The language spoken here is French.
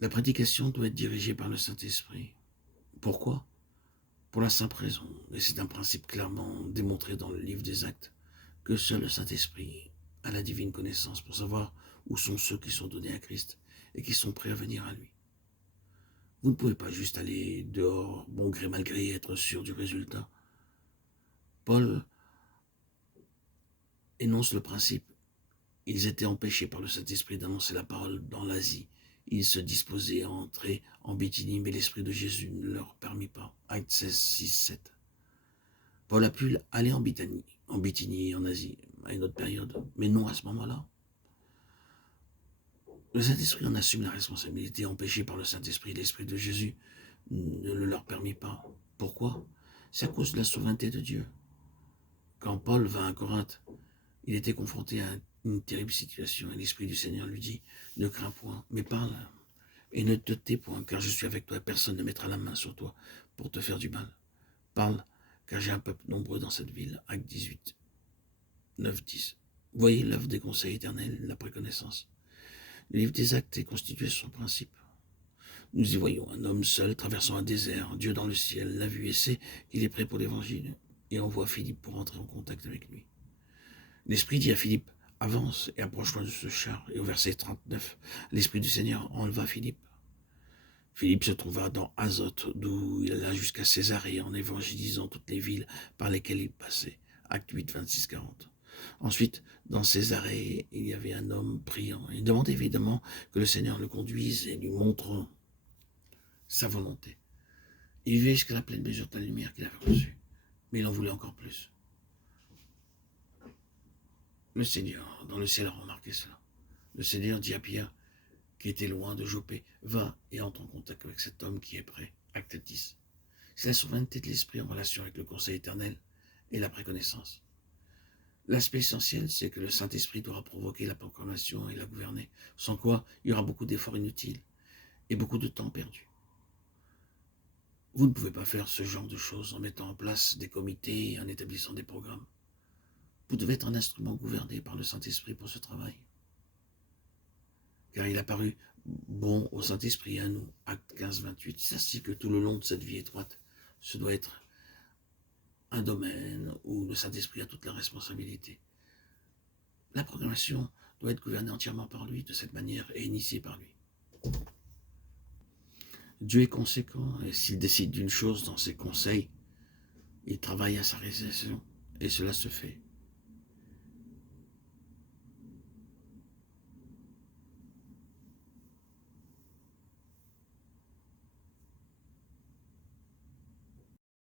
La prédication doit être dirigée par le Saint-Esprit. Pourquoi? Pour la simple raison, et c'est un principe clairement démontré dans le livre des Actes, que seul le Saint-Esprit a la divine connaissance pour savoir où sont ceux qui sont donnés à Christ et qui sont prêts à venir à lui. Vous ne pouvez pas juste aller dehors, bon gré mal gré, et être sûr du résultat. Paul énonce le principe. Ils étaient empêchés par le Saint-Esprit d'annoncer la parole dans l'Asie. Ils se disposaient à entrer en Bithynie, mais l'Esprit de Jésus ne leur permit pas. Actes 16, 6, 7. Paul a pu aller en Bithynie, en Asie, à une autre période, mais non à ce moment-là. Le Saint-Esprit en assume la responsabilité, empêché par le Saint-Esprit. L'Esprit de Jésus ne le leur permit pas. Pourquoi? C'est à cause de la souveraineté de Dieu. Quand Paul vint à Corinthe, il était confronté à une terrible situation et l'Esprit du Seigneur lui dit, ne crains point, mais parle et ne te tais point, car je suis avec toi, personne ne mettra la main sur toi pour te faire du mal. Parle, car j'ai un peuple nombreux dans cette ville. Acte 18, 9, 10. Voyez l'œuvre des conseils éternels, la préconnaissance. Le livre des Actes est constitué sur son principe. Nous y voyons un homme seul traversant un désert. Dieu dans le ciel l'a vu et sait qu'il est prêt pour l'évangile et envoie Philippe pour entrer en contact avec lui. L'Esprit dit à Philippe, avance et approche-toi de ce char. Et au verset 39, l'Esprit du Seigneur enleva Philippe. Philippe se trouva dans Azote, d'où il alla jusqu'à Césarée en évangélisant toutes les villes par lesquelles il passait. Acte 8, 26, 40. Ensuite, dans Césarée, il y avait un homme priant. Il demandait évidemment que le Seigneur le conduise et lui montre sa volonté. Il vivait jusqu'à la pleine mesure de la lumière qu'il avait reçue. Mais il en voulait encore plus. Le Seigneur, dans le ciel, a remarqué cela. Le Seigneur dit à Pierre, qui était loin de Jopé, va et entre en contact avec cet homme qui est prêt. Acte 10. C'est la souveraineté de l'esprit en relation avec le conseil éternel et la préconnaissance. L'aspect essentiel, c'est que le Saint-Esprit doit provoquer la proclamation et la gouverner, sans quoi il y aura beaucoup d'efforts inutiles et beaucoup de temps perdu. Vous ne pouvez pas faire ce genre de choses en mettant en place des comités et en établissant des programmes. Vous devez être un instrument gouverné par le Saint-Esprit pour ce travail. Car il a paru bon au Saint-Esprit et à nous. Acte 15, 28. C'est ainsi que tout le long de cette vie étroite, ce doit être un domaine où le Saint-Esprit a toute la responsabilité. La programmation doit être gouvernée entièrement par lui, de cette manière, et initiée par lui. Dieu est conséquent, et s'il décide d'une chose dans ses conseils, il travaille à sa réalisation, et cela se fait.